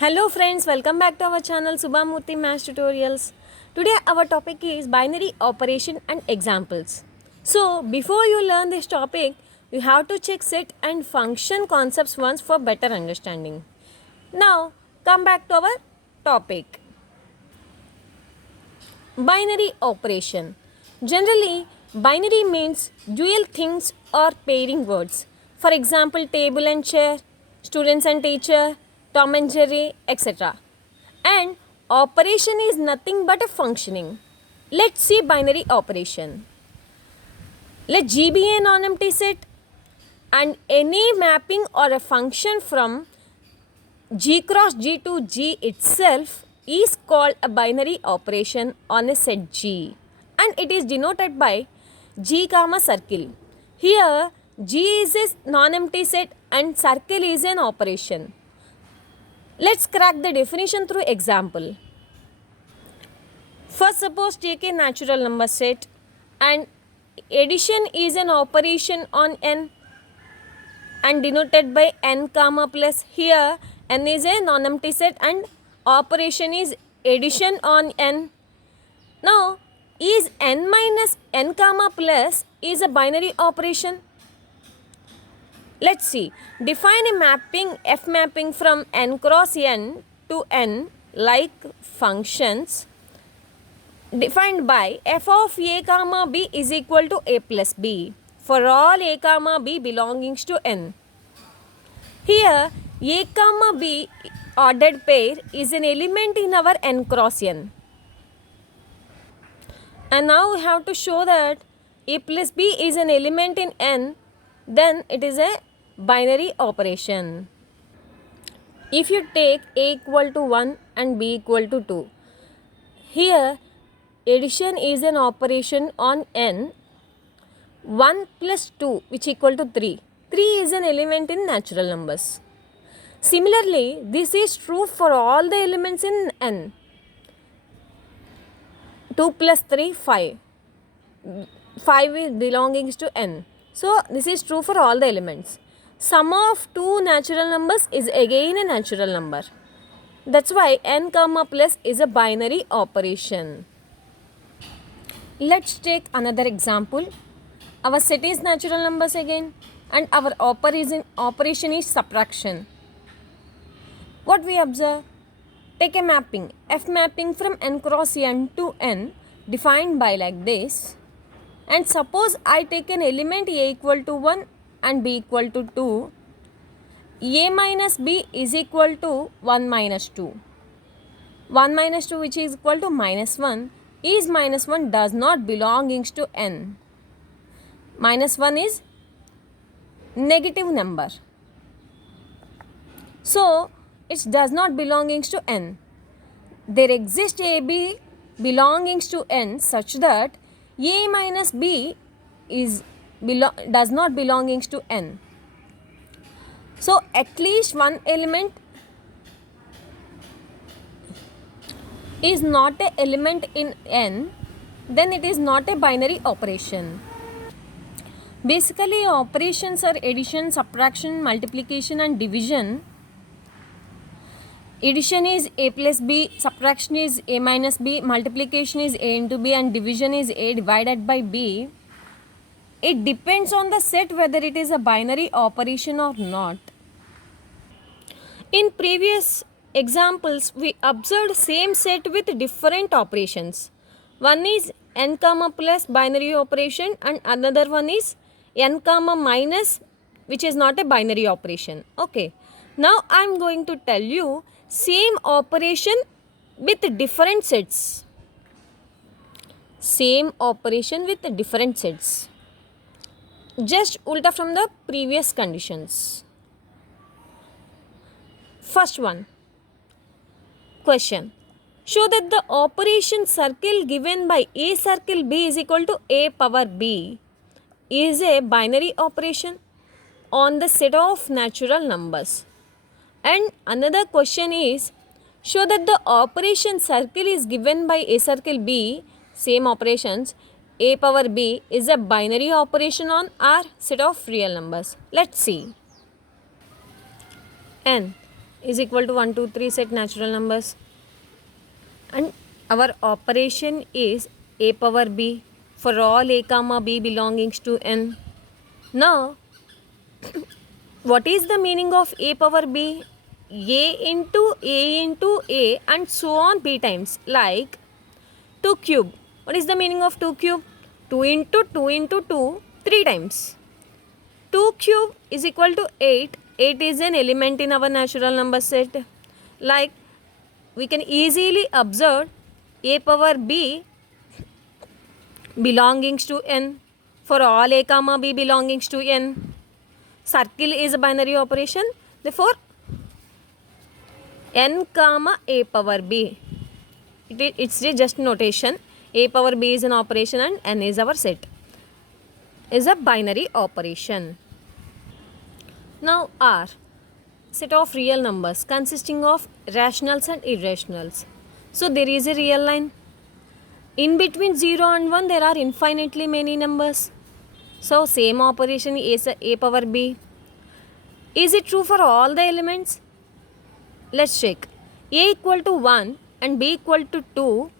Hello friends, welcome back to our channel Subhamurthy Maths Tutorials. Today our topic is binary operation and examples. So before you learn this topic, you have to check set and function concepts once for better understanding. Now come back to our topic. Binary operation. Generally, binary means dual things or pairing words. For example, table and chair, students and teacher, Tom and Jerry, etc. And operation is nothing but a functioning. Let's see binary operation. Let G be a non-empty set and any mapping or a function from G cross G to G itself is called a binary operation on a set G and it is denoted by G comma circle. Here G is a non-empty set and circle is an operation. Let's crack the definition through example. First, suppose take a natural number set and addition is an operation on n and denoted by n comma plus. Here n is a non-empty set and operation is addition on n. Now is n minus n comma plus is a binary operation. Let's see. Define a mapping f mapping from n cross n to n like functions defined by f of a comma b is equal to a plus b for all a comma b belongings to n. Here a comma b ordered pair is an element in our n cross n. And now we have to show that a plus b is an element in n, then it is a binary operation. If you take a equal to 1 and b equal to 2, here addition is an operation on n. 1 plus 2 which equal to 3. 3 is an element in natural numbers. Similarly, this is true for all the elements in n. 2 plus 3, 5. 5 is belongings to n. So, this is true for all the elements. Sum of two natural numbers is again a natural number. That's why n comma plus is a binary operation. Let's take another example. Our set is natural numbers again and our operation is subtraction. What we observe? Take a mapping, f mapping from n cross n to n defined by like this. And suppose I take an element a equal to 1 and b equal to 2. A minus b is equal to 1 minus 2. 1 minus 2 which is equal to minus 1 is minus 1 does not belongings to n. Minus 1 is negative number. So, it does not belongings to n. There exists a b belongings to n such that a minus b is does not belongings to n. So, at least one element is not an element in n, then it is not a binary operation. Basically, operations are addition, subtraction, multiplication and division. Addition is a plus b, subtraction is a minus b, multiplication is a into b and division is a divided by b. It depends on the set whether it is a binary operation or not. In previous examples, we observed same set with different operations. One is n comma plus binary operation and another one is n comma minus which is not a binary operation. Okay. Now I am going to tell you same operation with different sets. Same operation with different sets. Just ulta from the previous conditions. First one. Question. Show that the operation circle given by a circle b is equal to a power b is a binary operation on the set of natural numbers. And another question is, show that the operation circle is given by a circle b, same operations, a power b is a binary operation on our set of real numbers. Let's see. N. is equal to 1, 2, 3 set natural numbers, and our operation is a power b for all a comma b belongings to n. Now, what is the meaning of a power b? A into a and so on b times, like 2 cube. What is the meaning of 2 cube? 2 into 2 into 2, 3 times. 2 cube is equal to 8. 8 is an element in our natural number set. Like, we can easily observe a power b belongings to n for all a comma b belongings to n. Circle is a binary operation. Therefore, n comma a power b. It's just notation. A power b is an operation and n is our set. Is a binary operation. Now R, set of real numbers consisting of rationals and irrationals. So there is a real line. In between 0 and 1 there are infinitely many numbers. So same operation is a power b. Is it true for all the elements? Let's check. A equal to 1 and b equal to 2.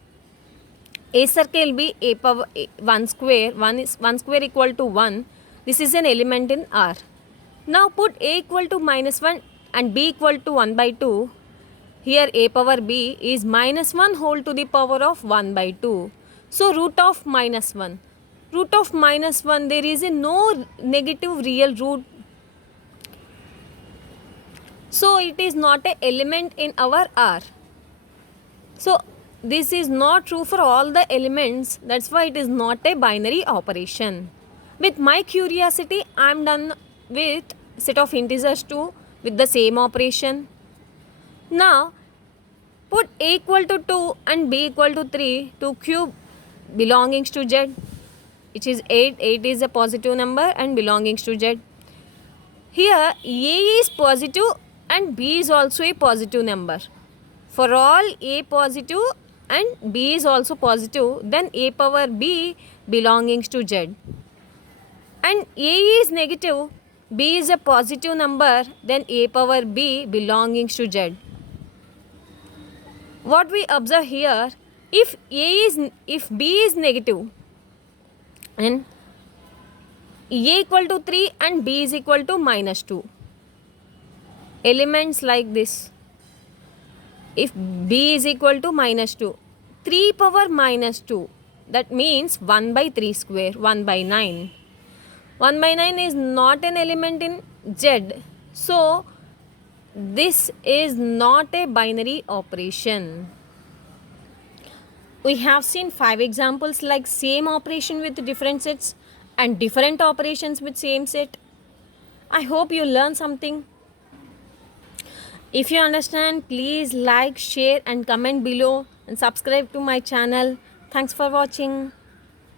A circle will be a power 1 square. 1 square equal to 1. This is an element in R. Now put a equal to minus 1 and b equal to 1 by 2. Here a power b is minus 1 whole to the power of 1 by 2. So root of minus 1. Root of minus 1, there is a no negative real root. So it is not an element in our R. So this is not true for all the elements. That's why it is not a binary operation. With my curiosity, I am done with set of integers 2 with the same operation. Now put a equal to 2 and b equal to 3. 2 cube belongings to z, which is 8. 8 is a positive number and belongings to z. Here a is positive and b is also a positive number. For all a positive and b is also positive, then a power b belongings to z. And a is negative, b is a positive number, then a power b belongings to z. What we observe here, if b is negative and a equal to 3 and b is equal to minus 2. Elements like this. If b is equal to minus 2, 3 power minus 2, that means 1 by 3 square, 1 by 9. 1 by 9 is not an element in z. So this is not a binary operation. We have seen 5 examples like same operation with different sets and different operations with same set. I hope you learn something. If you understand, please like, share and comment below and subscribe to my channel. Thanks for watching.